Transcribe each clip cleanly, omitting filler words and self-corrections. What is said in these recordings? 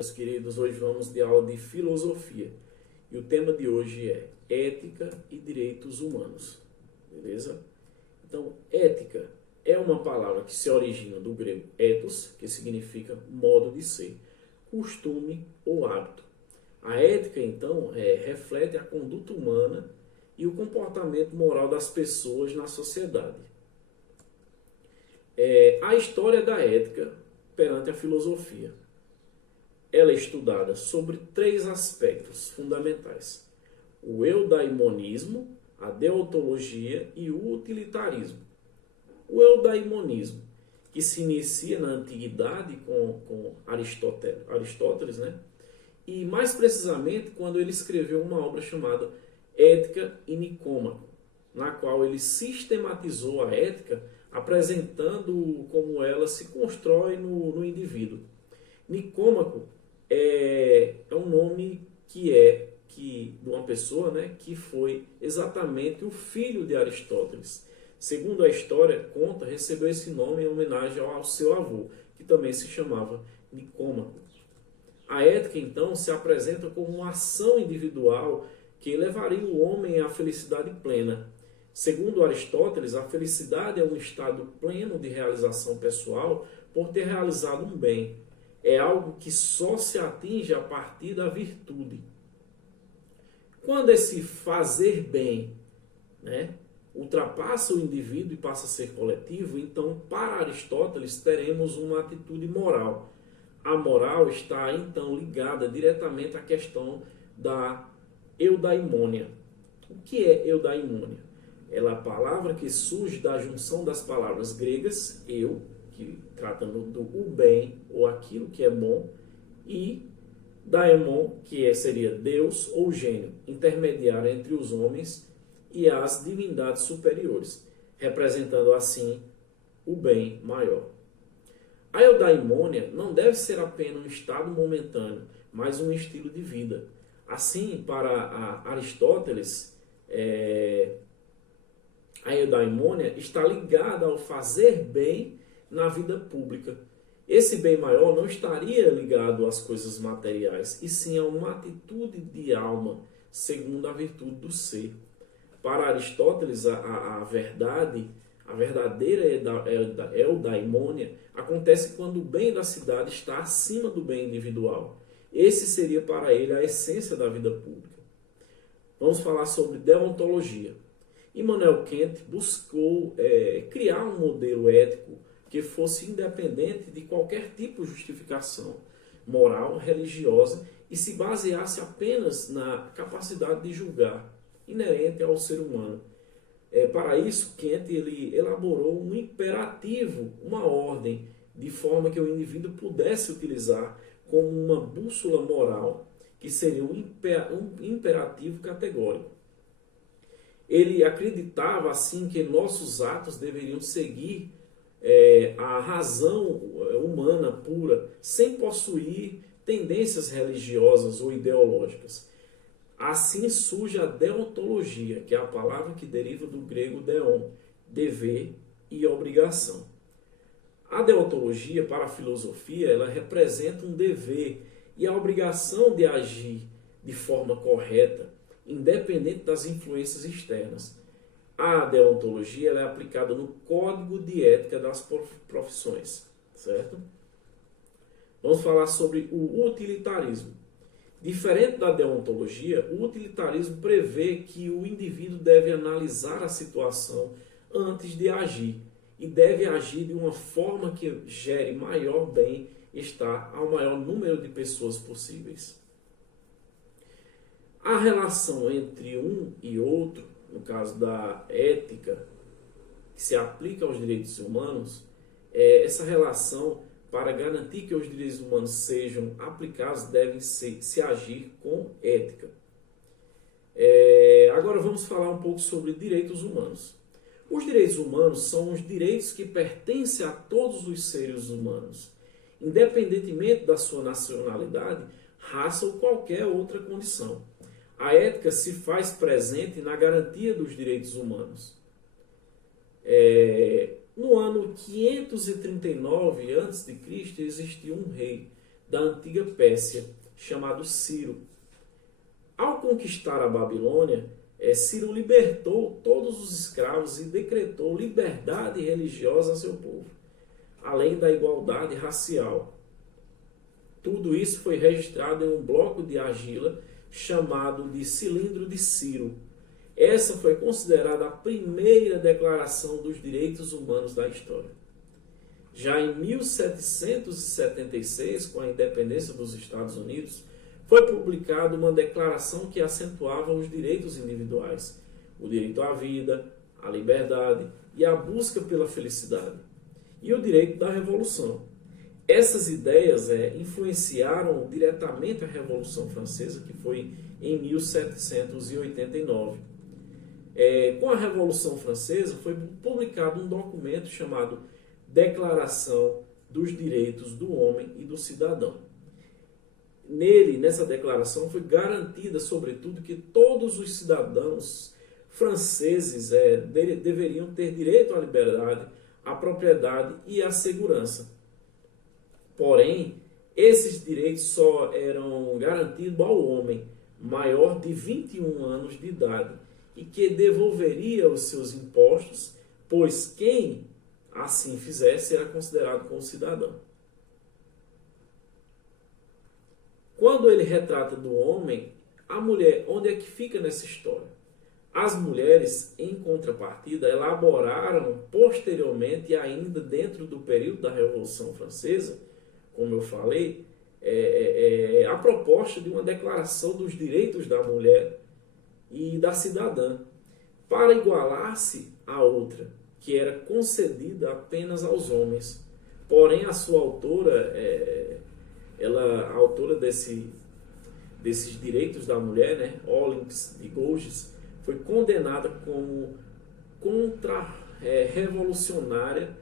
Meus queridos, hoje vamos de aula de filosofia e o tema de hoje é ética e direitos humanos, beleza? Então, ética é uma palavra que se origina do grego ethos, que significa modo de ser, costume ou hábito. A ética, então, reflete a conduta humana e o comportamento moral das pessoas na sociedade. A história da ética perante a filosofia. Ela é estudada sobre três aspectos fundamentais: o eudaimonismo, a deontologia e o utilitarismo. O eudaimonismo, que se inicia na antiguidade com Aristóteles, né? E mais precisamente quando ele escreveu uma obra chamada Ética e Nicômaco, na qual ele sistematizou a ética, apresentando como ela se constrói no indivíduo. Nicômaco é um nome de uma pessoa, né, que foi exatamente o filho de Aristóteles. Segundo a história conta, recebeu esse nome em homenagem ao seu avô, que também se chamava Nicômaco. A ética, então, se apresenta como uma ação individual que levaria o homem à felicidade plena. Segundo Aristóteles, a felicidade é um estado pleno de realização pessoal por ter realizado um bem. É algo que só se atinge a partir da virtude. Quando esse fazer bem, né, ultrapassa o indivíduo e passa a ser coletivo, então, para Aristóteles, teremos uma atitude moral. A moral está, então, ligada diretamente à questão da eudaimonia. O que é eudaimonia? Ela é a palavra que surge da junção das palavras gregas, eu, que tratando do o bem ou aquilo que é bom, e daemon, que seria Deus ou gênio, intermediário entre os homens e as divindades superiores, representando assim o bem maior. A eudaimonia não deve ser apenas um estado momentâneo, mas um estilo de vida. Assim, para Aristóteles, a eudaimonia está ligada ao fazer bem na vida pública. Esse bem maior não estaria ligado às coisas materiais, e sim a uma atitude de alma, segundo a virtude do ser. Para Aristóteles, a verdadeira eudaimonia acontece quando o bem da cidade está acima do bem individual. Esse seria para ele a essência da vida pública. Vamos falar sobre deontologia. Immanuel Kant buscou criar um modelo ético que fosse independente de qualquer tipo de justificação moral, religiosa, e se baseasse apenas na capacidade de julgar, inerente ao ser humano. Para isso, Kant ele elaborou um imperativo, uma ordem, de forma que o indivíduo pudesse utilizar como uma bússola moral, que seria um imperativo categórico. Ele acreditava, assim, que nossos atos deveriam seguir a razão humana pura, sem possuir tendências religiosas ou ideológicas. Assim surge a deontologia, que é a palavra que deriva do grego deon, dever e obrigação. A deontologia, para a filosofia, ela representa um dever e a obrigação de agir de forma correta, independente das influências externas. A deontologia ela é aplicada no código de ética das profissões, certo? Vamos falar sobre o utilitarismo. Diferente da deontologia, o utilitarismo prevê que o indivíduo deve analisar a situação antes de agir e deve agir de uma forma que gere maior bem-estar ao maior número de pessoas possíveis. A relação entre um e outro, no caso da ética, que se aplica aos direitos humanos, essa relação, para garantir que os direitos humanos sejam aplicados, deve se agir com ética. Agora vamos falar um pouco sobre direitos humanos. Os direitos humanos são os direitos que pertencem a todos os seres humanos, independentemente da sua nacionalidade, raça ou qualquer outra condição. A ética se faz presente na garantia dos direitos humanos. No ano 539 a.C., existiu um rei da antiga Pérsia, chamado Ciro. Ao conquistar a Babilônia, Ciro libertou todos os escravos e decretou liberdade religiosa a seu povo, além da igualdade racial. Tudo isso foi registrado em um bloco de argila chamado de Cilindro de Ciro. Essa foi considerada a primeira declaração dos direitos humanos da história. Já em 1776, com a independência dos Estados Unidos, foi publicada uma declaração que acentuava os direitos individuais, o direito à vida, à liberdade e à busca pela felicidade, e o direito da revolução. Essas ideias influenciaram diretamente a Revolução Francesa, que foi em 1789. Com a Revolução Francesa foi publicado um documento chamado Declaração dos Direitos do Homem e do Cidadão. Nessa declaração foi garantida, sobretudo, que todos os cidadãos franceses deveriam ter direito à liberdade, à propriedade e à segurança. Porém, esses direitos só eram garantidos ao homem maior de 21 anos de idade e que devolveria os seus impostos, pois quem assim fizesse era considerado como cidadão. Quando ele retrata do homem, a mulher, onde é que fica nessa história? As mulheres, em contrapartida, elaboraram posteriormente, ainda dentro do período da Revolução Francesa, como eu falei, a proposta de uma declaração dos direitos da mulher e da cidadã, para igualar-se à outra, que era concedida apenas aos homens. Porém, a sua autora, a autora desses direitos da mulher, Olympe de Gouges, foi condenada como contra-revolucionária,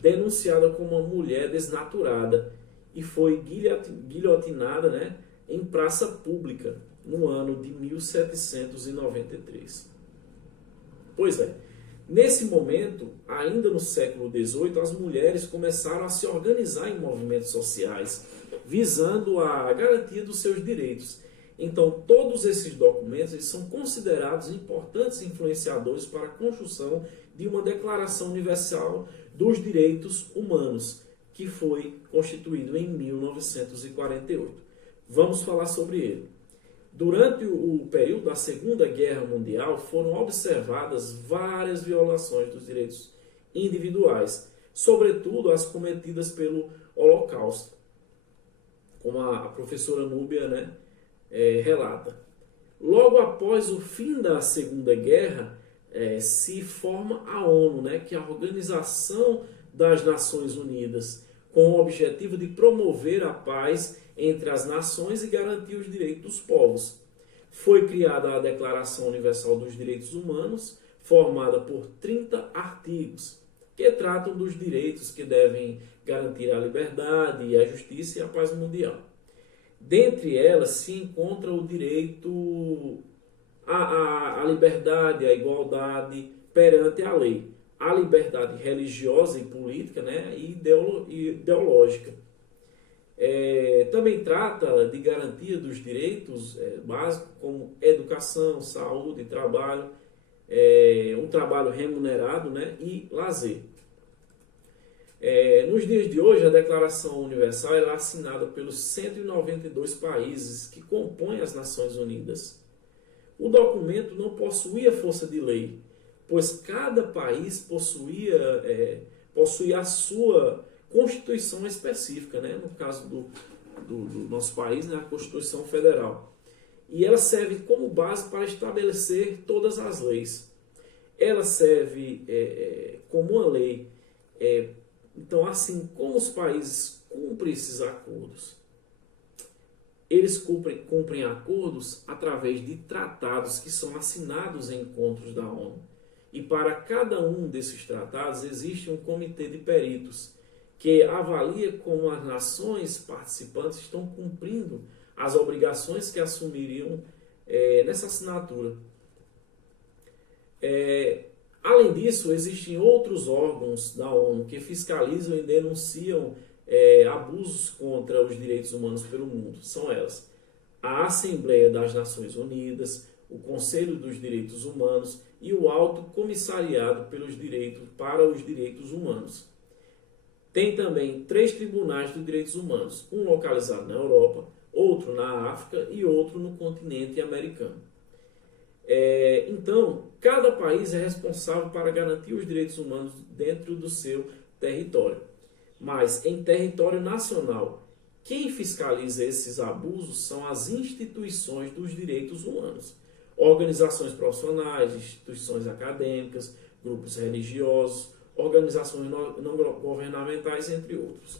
denunciada como uma mulher desnaturada, e foi guilhotinada em praça pública no ano de 1793. Pois nesse momento, ainda no século XVIII, as mulheres começaram a se organizar em movimentos sociais, visando a garantia dos seus direitos. Então, todos esses documentos são considerados importantes influenciadores para a construção de uma Declaração Universal dos Direitos Humanos, que foi constituído em 1948. Vamos falar sobre ele. Durante o período da Segunda Guerra Mundial, foram observadas várias violações dos direitos individuais, sobretudo as cometidas pelo Holocausto, como a professora Núbia relata. Logo após o fim da Segunda Guerra, se forma a ONU, que é a Organização das Nações Unidas, com o objetivo de promover a paz entre as nações e garantir os direitos dos povos. Foi criada a Declaração Universal dos Direitos Humanos, formada por 30 artigos, que tratam dos direitos que devem garantir a liberdade, a justiça e a paz mundial. Dentre elas se encontra o direito à liberdade, à igualdade perante a lei, a liberdade religiosa e política e ideológica. Também trata de garantia dos direitos básicos como educação, saúde, trabalho, um trabalho remunerado e lazer. Nos dias de hoje, a Declaração Universal é assinada pelos 192 países que compõem as Nações Unidas. O documento não possuía força de lei, pois cada país possuía a sua Constituição específica, no caso do nosso país, a Constituição Federal. E ela serve como base para estabelecer todas as leis. Ela serve como uma lei. Então, assim como os países cumprem esses acordos, eles cumprem acordos através de tratados que são assinados em encontros da ONU. E para cada um desses tratados existe um comitê de peritos que avalia como as nações participantes estão cumprindo as obrigações que assumiriam nessa assinatura. Além disso, existem outros órgãos da ONU que fiscalizam e denunciam abusos contra os direitos humanos pelo mundo. São elas: a Assembleia das Nações Unidas, o Conselho dos Direitos Humanos e o Alto Comissariado para os Direitos Humanos. Tem também 3 tribunais de direitos humanos, um localizado na Europa, outro na África e outro no continente americano. Então, cada país é responsável para garantir os direitos humanos dentro do seu território. Mas, em território nacional, quem fiscaliza esses abusos são as instituições dos direitos humanos. Organizações profissionais, instituições acadêmicas, grupos religiosos, organizações não governamentais, entre outros.